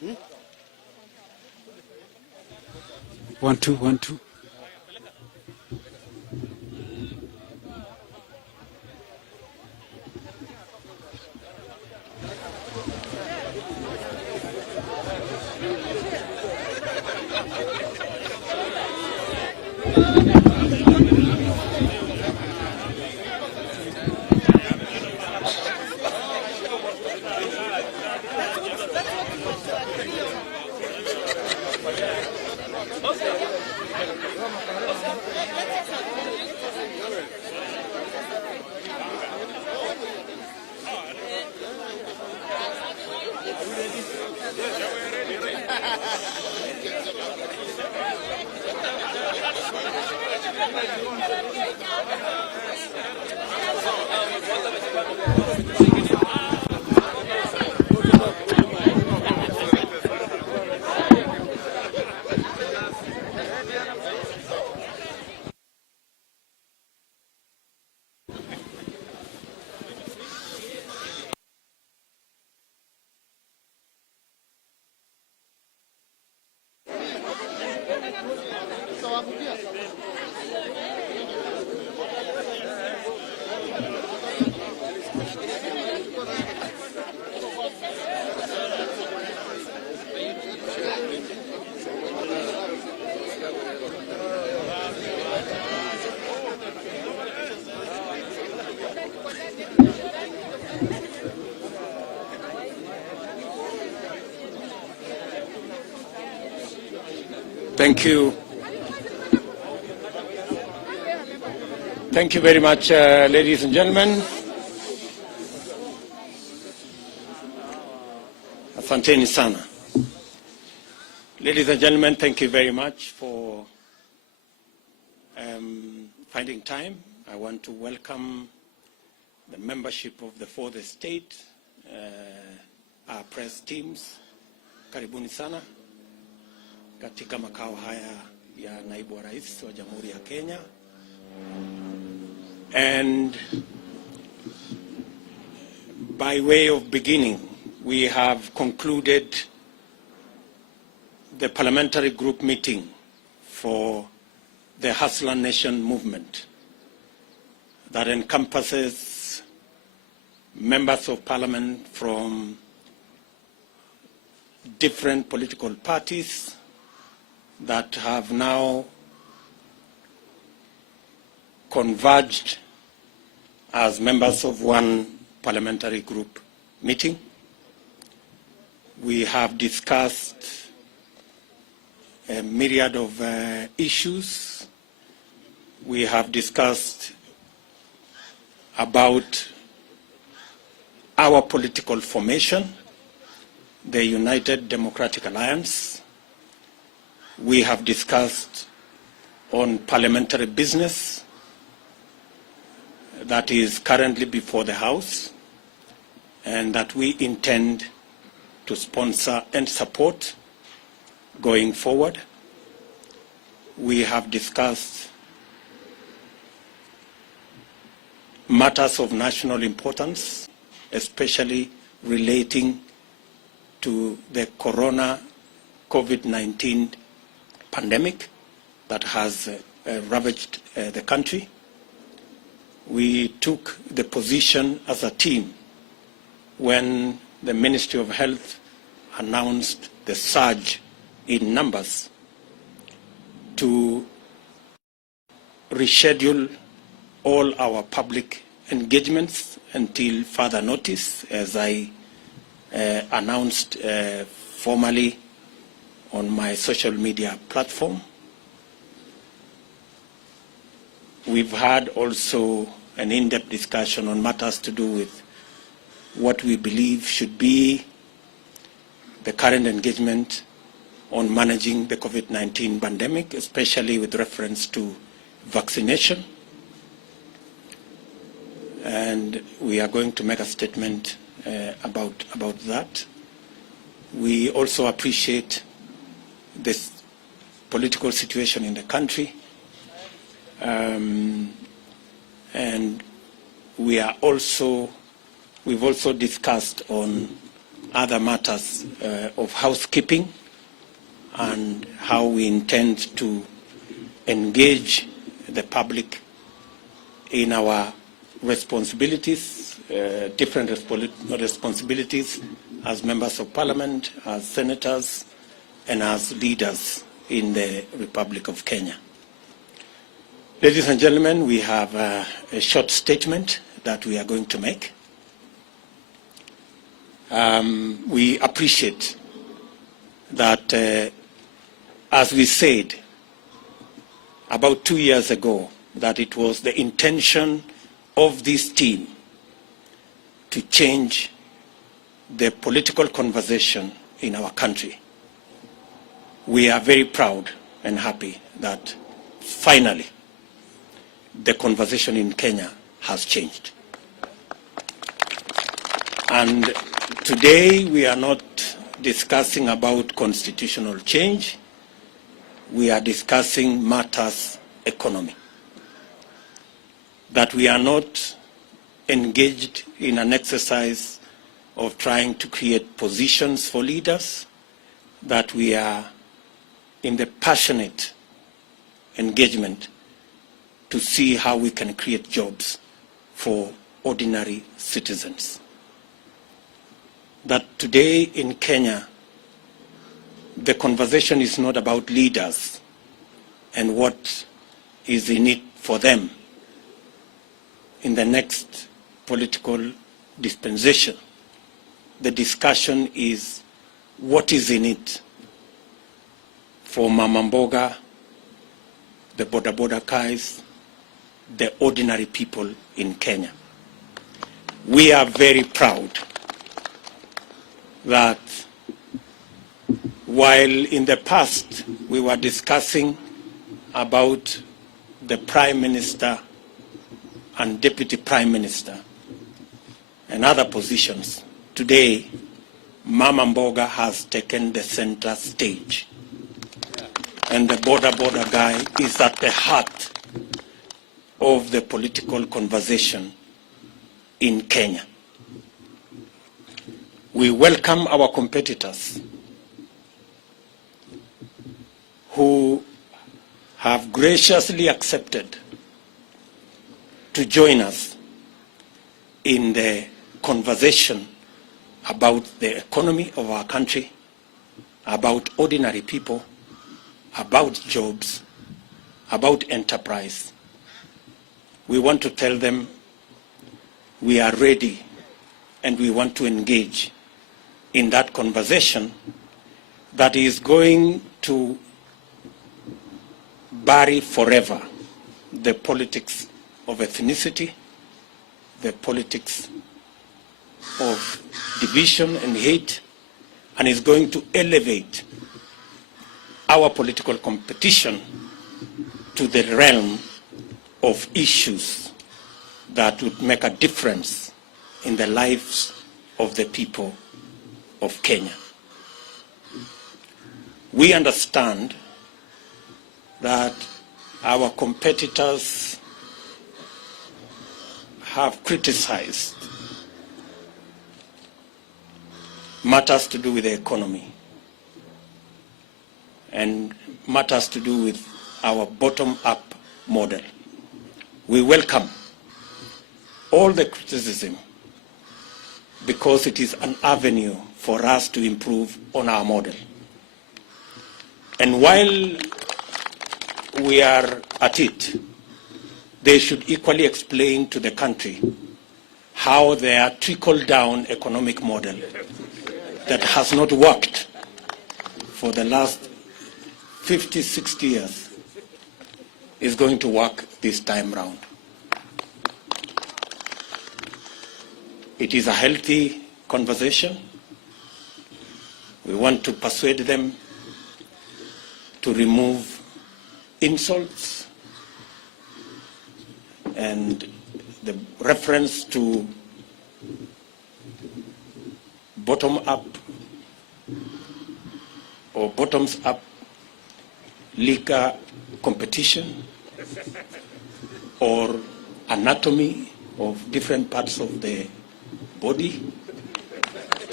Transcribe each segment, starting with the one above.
1 2 1 2. Thank you. Thank you very much, ladies and gentlemen. Asanteni sana. Ladies and gentlemen, thank you very much for finding time. I want to welcome the membership of the fourth estate, our press teams. Karibuni sana katika makao haya ya naibu wa rais wa Jamhuri ya Kenya. And by way of beginning, we have concluded the parliamentary group meeting for the Hustler Nation movement that encompasses members of parliament from different political parties that have now converged as members of one parliamentary group meeting. We have discussed a myriad of issues. We have discussed about our political formation, the United Democratic Alliance. We have discussed on parliamentary business that is currently before the House and that we intend to sponsor and support going forward. We have discussed matters of national importance, especially relating to the COVID-19 pandemic that has ravaged the country. We took the position as a team when the Ministry of Health announced the surge in numbers to reschedule all our public engagements until further notice, as I announced formally on my social media platform. We've had also an in-depth discussion on matters to do with what we believe should be the current engagement on managing the COVID-19 pandemic, especially with reference to vaccination. And we are going to make a statement about that. We also appreciate this political situation in the country. And we've also discussed on other matters of housekeeping and how we intend to engage the public in our responsibilities, different responsibilities as members of parliament, as senators, and as leaders in the Republic of Kenya. Ladies and gentlemen, we have a short statement that we are going to make. We appreciate that, as we said about 2 years ago, that it was the intention of this team to change the political conversation in our country. We are very proud and happy that finally the conversation in Kenya has changed. And today we are not discussing about constitutional change. We are discussing matters economy. That we are not engaged in an exercise of trying to create positions for leaders, that we are in the passionate engagement to see how we can create jobs for ordinary citizens. That today in Kenya, the conversation is not about leaders and what is in it for them in the next political dispensation. The discussion is what is in it for Mama Mboga, the boda guys, the ordinary people in Kenya. We are very proud that while in the past we were discussing about the Prime Minister and Deputy Prime Minister and other positions, today Mama Mboga has taken the center stage. And the boda guy is at the heart of the political conversation in Kenya. We welcome our competitors who have graciously accepted to join us in the conversation about the economy of our country, about ordinary people, about jobs, about enterprise. We want to tell them we are ready and we want to engage in that conversation that is going to bury forever the politics of ethnicity, the politics of division and hate, and is going to elevate our political competition to the realm of issues that would make a difference in the lives of the people of Kenya. We understand that our competitors have criticized matters to do with the economy and matters to do with our bottom-up model. We welcome all the criticism because it is an avenue for us to improve on our model. And while we are at it, they should equally explain to the country how their trickle-down economic model that has not worked for the last 50, 60 years is going to work this time round. It is a healthy conversation. We want to persuade them to remove insults and the reference to bottom-up or bottoms-up liquor competition or anatomy of different parts of the body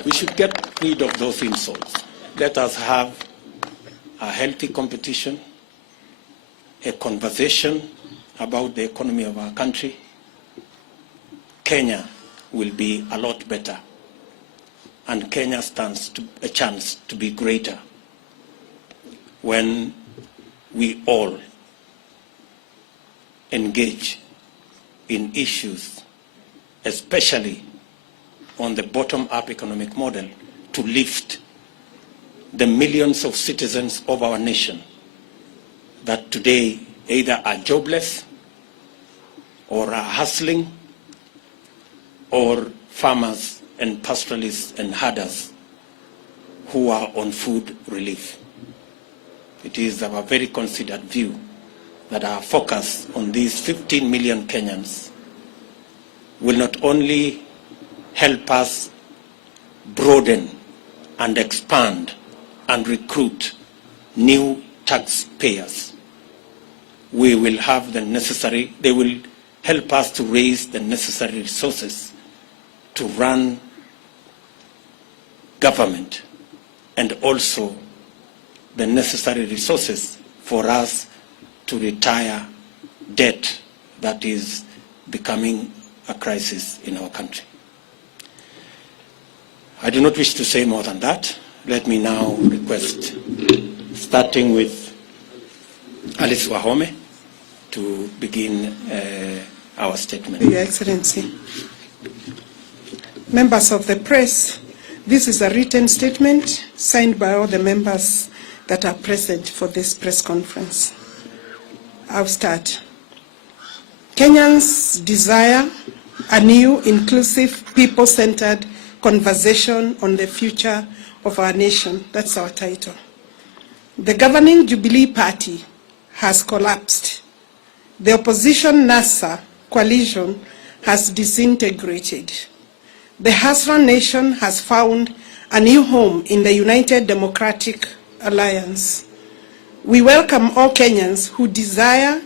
We should get rid of those insults. Let us have a healthy competition, a conversation about the economy of our country. Kenya will be a lot better, and Kenya stands a chance to be greater when we all engage in issues, especially on the bottom-up economic model, to lift the millions of citizens of our nation that today either are jobless or are hustling, or farmers and pastoralists and herders who are on food relief. It is our very considered view that our focus on these 15 million Kenyans will not only help us broaden and expand and recruit new taxpayers. We will have the necessary, they will help us to raise the necessary resources to run government, and also the necessary resources for us to retire debt that is becoming a crisis in our country. I do not wish to say more than that. Let me now request, starting with Alice Wahome, to begin our statement. Your Excellency, members of the press, this is a written statement signed by all the members that are present for this press conference. I'll start. Kenyans desire a new, inclusive, people-centered conversation on the future of our nation. That's our title. The governing Jubilee Party has collapsed. The opposition NASA coalition has disintegrated. The Hasran nation has found a new home in the United Democratic Alliance. We welcome all Kenyans who desire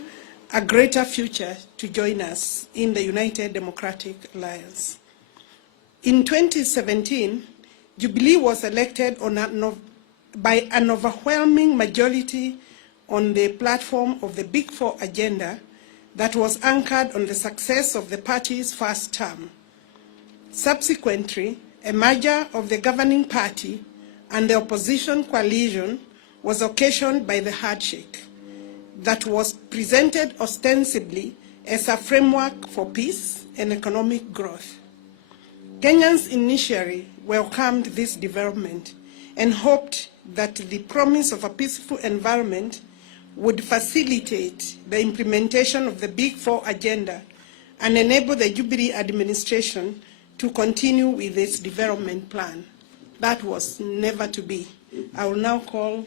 a greater future to join us in the United Democratic Alliance. In 2017, Jubilee was elected by an overwhelming majority on the platform of the Big Four agenda that was anchored on the success of the party's first term. Subsequently, a merger of the governing party and the opposition coalition was occasioned by the handshake that was presented ostensibly as a framework for peace and economic growth. Kenyans initially welcomed this development and hoped that the promise of a peaceful environment would facilitate the implementation of the Big Four agenda and enable the Jubilee administration to continue with its development plan. That was never to be. I will now call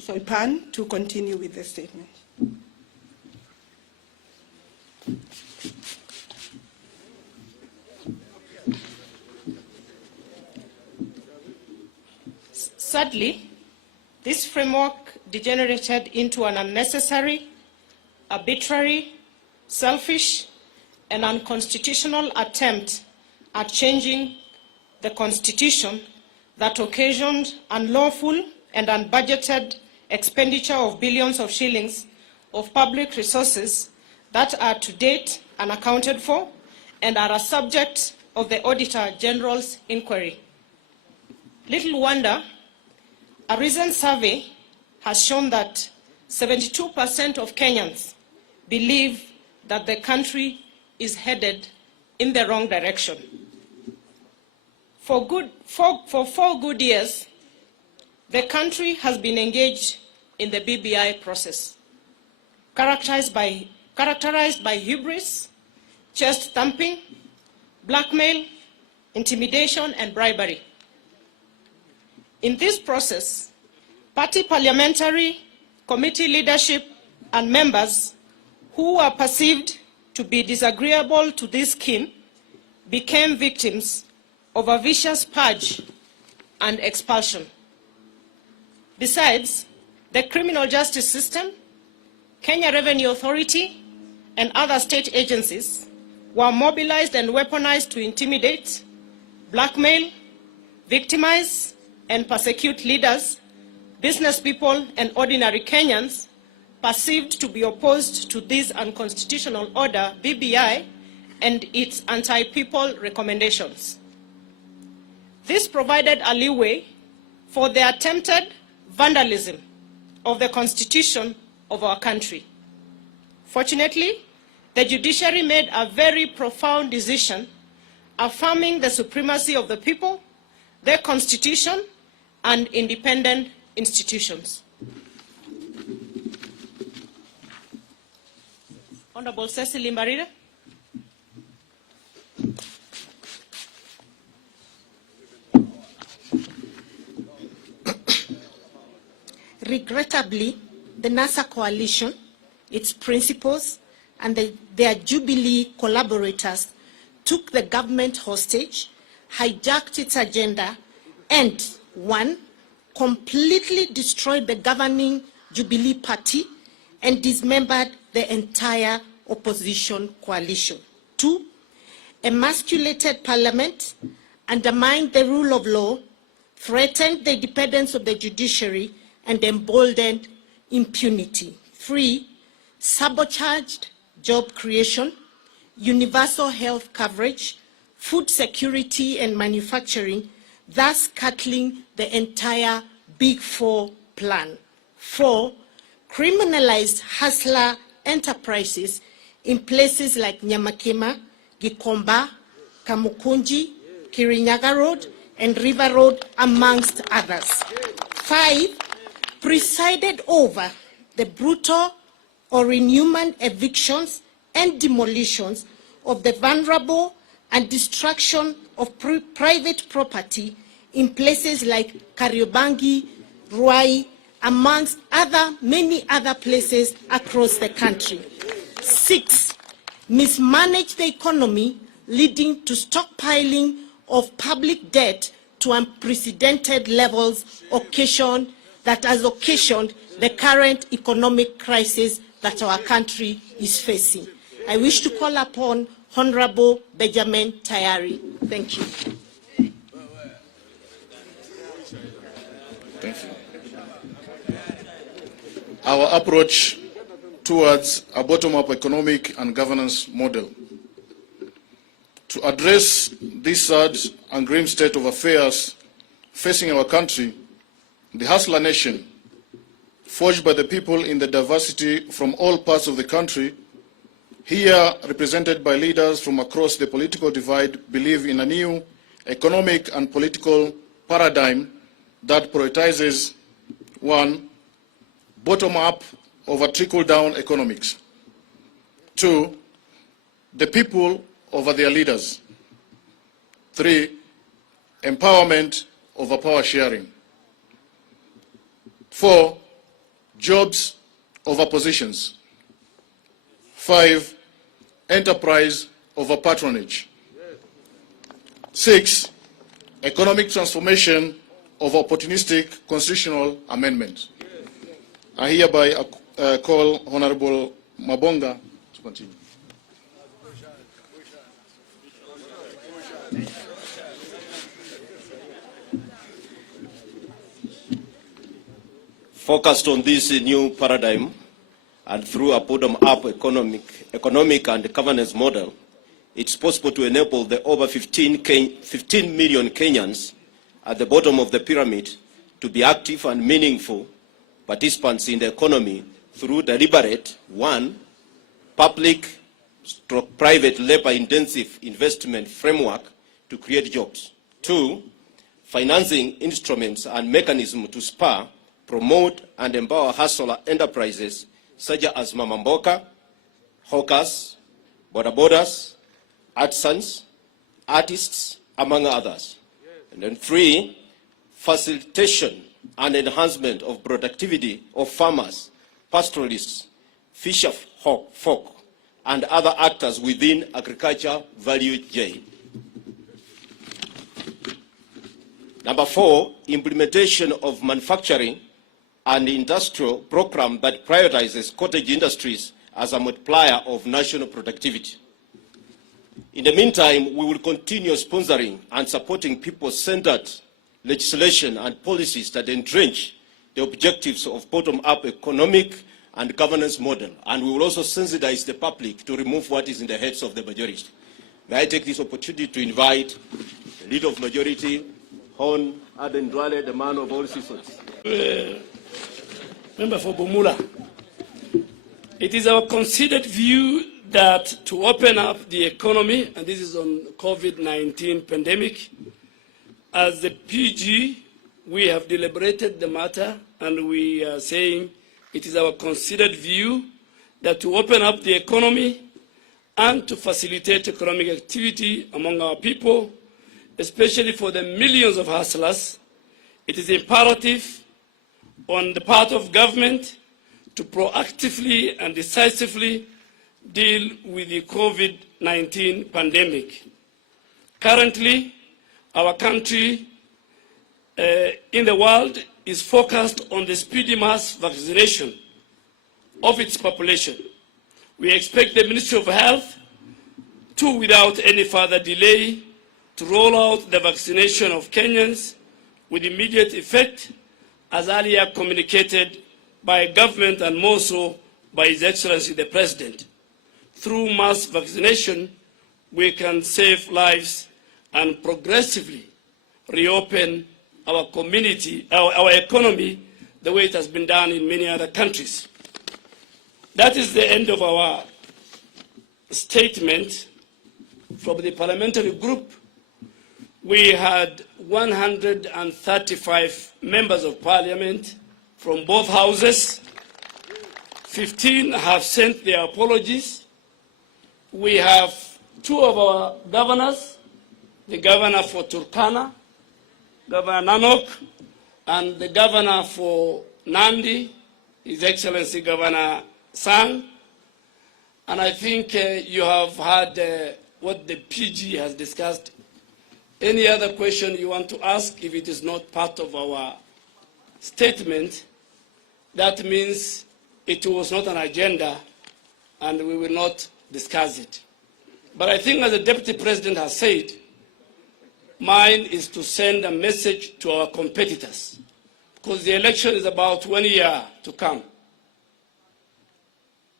Soipan to continue with the statement. Sadly, this framework degenerated into an unnecessary, arbitrary, selfish, and unconstitutional attempt at changing the Constitution that occasioned unlawful and unbudgeted expenditure of billions of shillings of public resources that are to date unaccounted for and are a subject of the Auditor General's inquiry. Little wonder, a recent survey has shown that 72% of Kenyans believe that the country is headed in the wrong direction. For 4 good years, the country has been engaged in the BBI process, characterized by hubris, chest thumping, blackmail, intimidation, and bribery. In this process, party parliamentary committee leadership and members who were perceived to be disagreeable to this scheme became victims of a vicious purge and expulsion. Besides, the criminal justice system, Kenya Revenue Authority, and other state agencies were mobilized and weaponized to intimidate, blackmail, victimize, and persecute leaders, business people, and ordinary Kenyans perceived to be opposed to this unconstitutional order, BBI, and its anti-people recommendations. This provided a leeway for the attempted vandalism of the constitution of our country. Fortunately, the judiciary made a very profound decision affirming the supremacy of the people, their constitution, and independent institutions. Honorable Cecily Mbarire. Regrettably, the NASA coalition, its principals, and their Jubilee collaborators took the government hostage, hijacked its agenda, and, one, completely destroyed the governing Jubilee Party and dismembered the entire opposition coalition. Two, emasculated Parliament, undermined the rule of law, threatened the independence of the judiciary, and emboldened impunity. Three, sabotaged job creation, universal health coverage, food security and manufacturing, thus cutting the entire Big Four plan. Four, criminalized hustler enterprises in places like Nyamakima, Gikomba, Kamukunji, Kirinyaga Road, and River Road, amongst others. Five, presided over the brutal or inhuman evictions and demolitions of the vulnerable and destruction of private property in places like Kariobangi, Ruai, amongst many other places across the country. Six, mismanaged the economy, leading to stockpiling of public debt to unprecedented levels that has occasioned the current economic crisis that our country is facing. I wish to call upon Honorable Benjamin Tayari. Thank you. Thank you. Our approach towards a bottom-up economic and governance model. To address this sad and grim state of affairs facing our country, the hustler nation, forged by the people in the diversity from all parts of the country, here represented by leaders from across the political divide, believe in a new economic and political paradigm that prioritizes, one, bottom-up over trickle-down economics. Two, the people over their leaders. Three, empowerment over power sharing. Four, jobs over positions. Five, enterprise over patronage. Six, economic transformation over opportunistic constitutional amendment. I hereby call Honorable Mabonga to continue. Focused on this new paradigm and through a bottom-up economic and governance model, it's possible to enable the over 15 million Kenyans at the bottom of the pyramid to be active and meaningful participants in the economy through deliberate, one, public/private labor-intensive investment framework to create jobs. Two, financing instruments and mechanisms to spur, promote, and empower hustler enterprises such as Mama Mboka, hawkers, bodabodas, artisans, artists, among others. And then three, facilitation and enhancement of productivity of farmers, pastoralists, fisher folk, and other actors within agriculture value chain. Number four, implementation of manufacturing and industrial program that prioritizes cottage industries as a multiplier of national productivity. In the meantime, we will continue sponsoring and supporting people-centered legislation and policies that entrench the objectives of bottom-up economic and governance model. And we will also sensitize the public to remove what is in the heads of the majority. May I take this opportunity to invite the leader of majority, Hon Aden Dwale, the man of all seasons. Member for Bumula, it is our considered view that to open up the economy, and this is on COVID-19 pandemic, as the PG, we have deliberated the matter and we are saying it is our considered view that to open up the economy and to facilitate economic activity among our people, especially for the millions of hustlers, it is imperative on the part of government to proactively and decisively deal with the COVID-19 pandemic. Currently, our country in the world is focused on the speedy mass vaccination of its population. We expect the Ministry of Health to, without any further delay, to roll out the vaccination of Kenyans with immediate effect, as earlier communicated by government and more so by His Excellency the President. Through mass vaccination, we can save lives and progressively reopen our community, our economy, the way it has been done in many other countries. That is the end of our statement from the parliamentary group. We had 135 members of parliament from both houses. 15 have sent their apologies. We have 2 of our governors, the governor for Turkana, Governor Nanok, and the governor for Nandi, His Excellency Governor Sang. And I think you have heard what the PG has discussed. Any other question you want to ask, if it is not part of our statement, that means it was not an agenda and we will not discuss it. But I think, as the Deputy President has said, mine is to send a message to our competitors, because the election is about 1 year to come.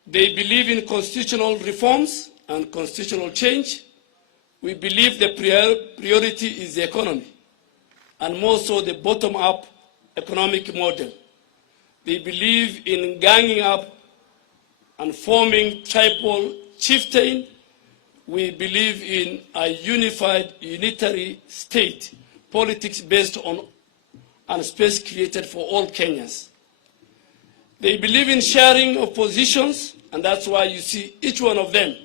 They believe in constitutional reforms and constitutional change. We believe the priority is the economy, and more so the bottom-up economic model. They believe in ganging up and forming tribal chieftain. We believe in a unified, unitary state, politics based on and space created for all Kenyans. They believe in sharing of positions, and that's why you see each one of them.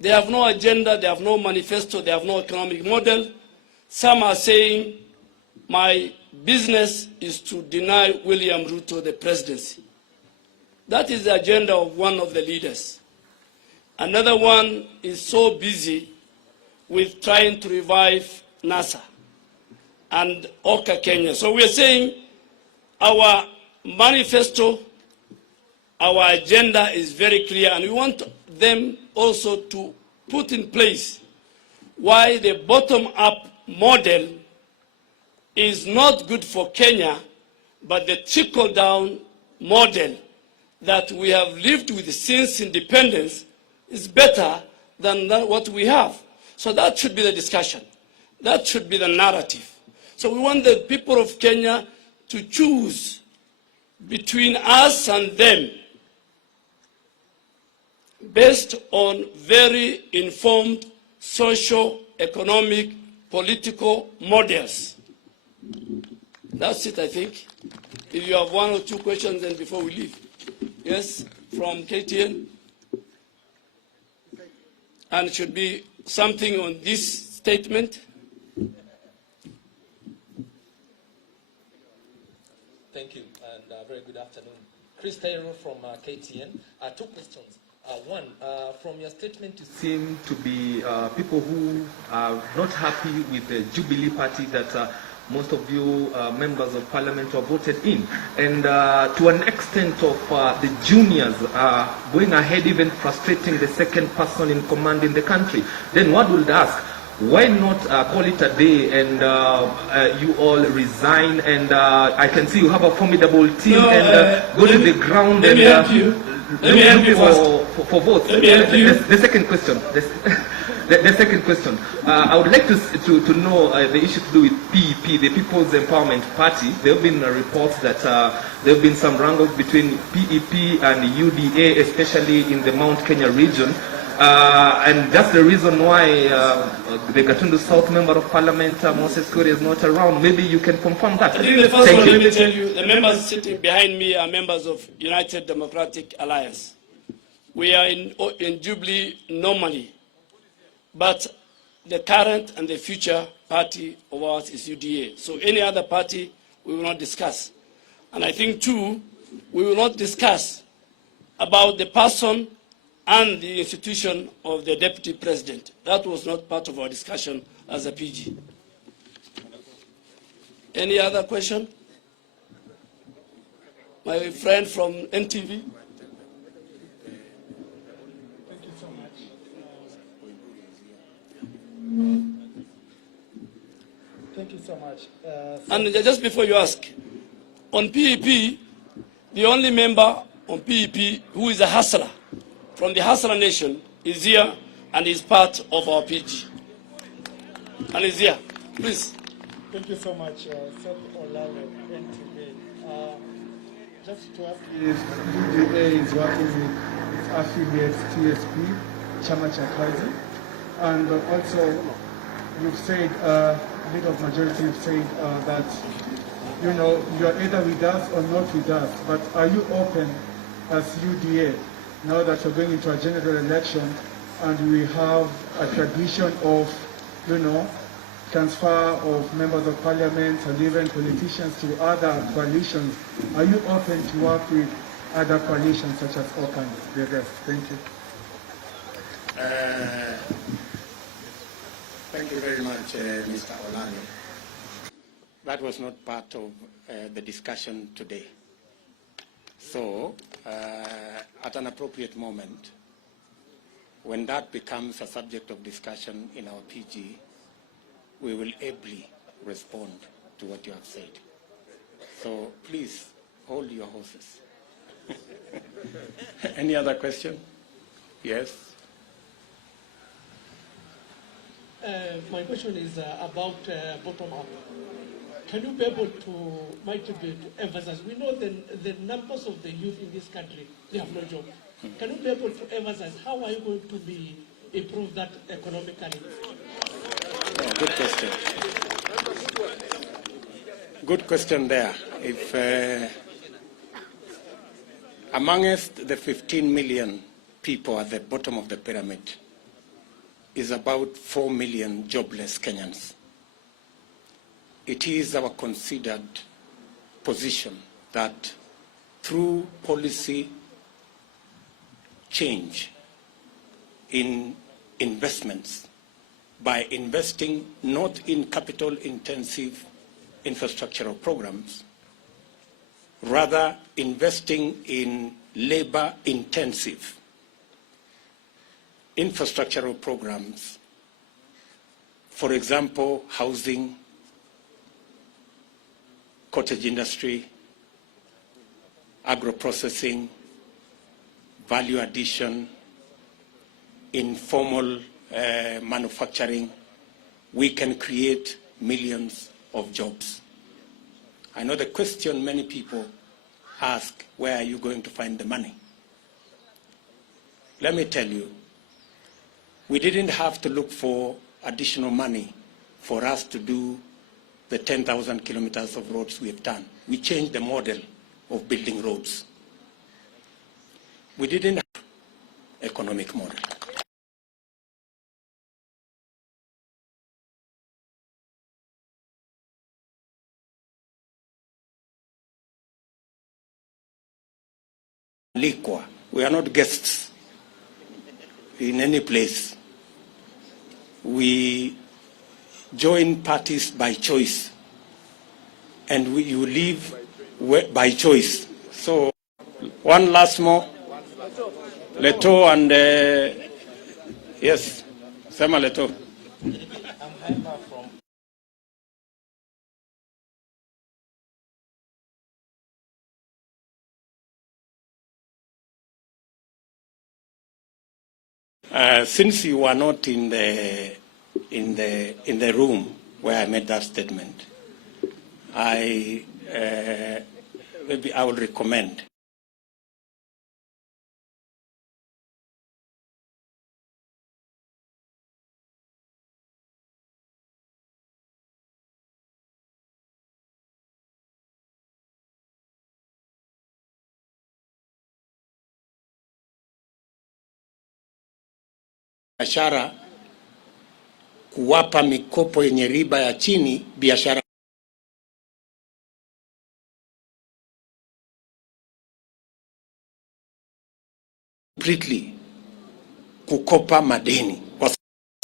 They have no agenda, they have no manifesto, they have no economic model. Some are saying, my business is to deny William Ruto the presidency. That is the agenda of one of the leaders. Another one is so busy with trying to revive NASA and Oka Kenya. So we are saying our manifesto, our agenda is very clear, and we want them also to put in place why the bottom-up model is not good for Kenya, but the trickle-down model that we have lived with since independence is better than what we have. So that should be the discussion. That should be the narrative. So we want the people of Kenya to choose between us and them based on very informed social, economic, political models. That's it, I think. If you have 1 or 2 questions, then before we leave. Yes, from KTN. And it should be something on this statement. Thank you, and very good afternoon. Chris Taylor from KTN. 2 questions. One, from your statement, you seem to be people who are not happy with the Jubilee Party that most of you members of Parliament have voted in. And to an extent of the juniors going ahead, even frustrating the second person in command in the country. Then one would ask, why not call it a day and you all resign, and I can see you have a formidable team, go to the ground and look for votes. The second question. The second question, I would like to know the issue to do with PEP, the People's Empowerment Party. There have been reports that there have been some wrangles between PEP and UDA, especially in the Mount Kenya region. And that's the reason why the Gatundu South Member of Parliament, Moses Kuri, is not around. Maybe you can confirm that. I think the first one, let me tell you, the members sitting behind me are members of United Democratic Alliance. We are in Jubilee normally. But the current and the future party of ours is UDA. So any other party, we will not discuss. And I think, too, we will not discuss about the person and the institution of the Deputy President. That was not part of our discussion as a PG. Any other question? My friend from NTV. Thank you so much. And just before you ask, on PEP, the only member on PEP who is a hustler from the hustler nation is here and is part of our PG. And is here. Please. Thank you so much, Seth Olale, NTV. Just to ask if UDA is working with its affiliates, TSP, Chama cha Kazi, and also you've said, leader of majority, you've said that, you know, you're either with us or not with us, but are you open as UDA, now that we're going into a general election and we have a tradition of, you know, transfer of members of parliament and even politicians to other coalitions, are you open to work with other coalitions such as OPAN, the rest? Thank you. Thank you very much, Mr. Olale. That was not part of the discussion today. So, at an appropriate moment, when that becomes a subject of discussion in our PG, we will ably respond to what you have said. So, please, hold your horses. Any other question? Yes? My question is about bottom-up. Can you be able to emphasize? We know the numbers of the youth in this country, they have no job. Can you be able to emphasize how are you going to improve that economically? Oh, good question. Good question there. If amongst the 15 million people at the bottom of the pyramid is about 4 million jobless Kenyans, it is our considered position that through policy change in investments, by investing not in capital-intensive infrastructural programs, rather investing in labor-intensive infrastructural programs, for example, housing, cottage industry, agro-processing, value addition, informal manufacturing, we can create millions of jobs. I know the question many people ask, where are you going to find the money? Let me tell you, we didn't have to look for additional money for us to do the 10,000 kilometers of roads we have done. We changed the model of building roads. We didn't have economic model. We are not guests in any place. We join parties by choice, and you live by choice. So, one last more. Leto and yes, Sema Leto. Since you were not in the room where I made that statement, maybe I will recommend biashara kuwapa mikopo yenye riba ya chini biashara completely kukopa madeni, kwa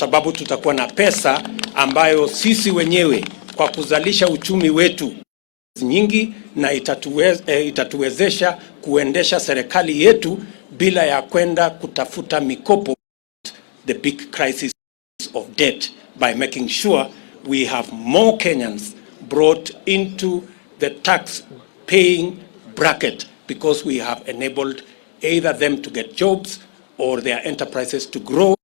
sababu tutakuwa na pesa ambayo sisi wenyewe kwa kuzalisha uchumi wetu nyingi na itatuwezesha kuendesha serikali yetu bila ya kwenda kutafuta mikopo. The big crisis of debt by making sure we have more Kenyans brought into the tax paying bracket, because we have enabled either them to get jobs or their enterprises to grow.